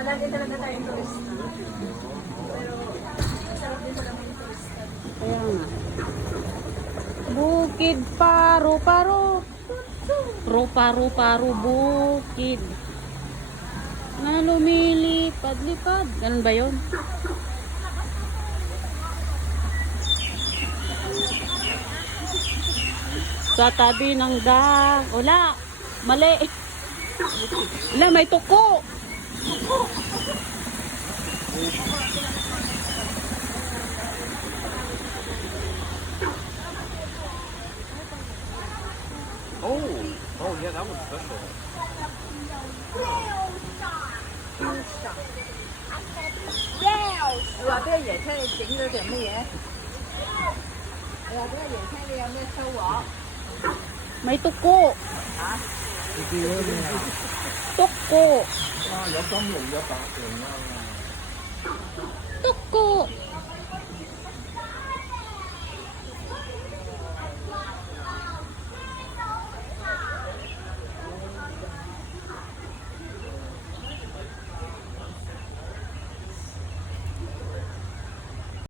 Palagi talaga tayong turista. Pero, sarap din talaga yung turista. Kaya nga. Bukid paro paro. Ro paro paro bukid. Na lumilipad-lipad. Ganun ba yun? Sa tabi ng da. Wala. Mali. Wala, may tuko. Oh, oh yeah, that was special. 你话边个椰青你整咗只乜嘢？你话边个椰青你有咩收获？ จริอกโก้ ยกต้อหนุ่มยกปาเก่งมาก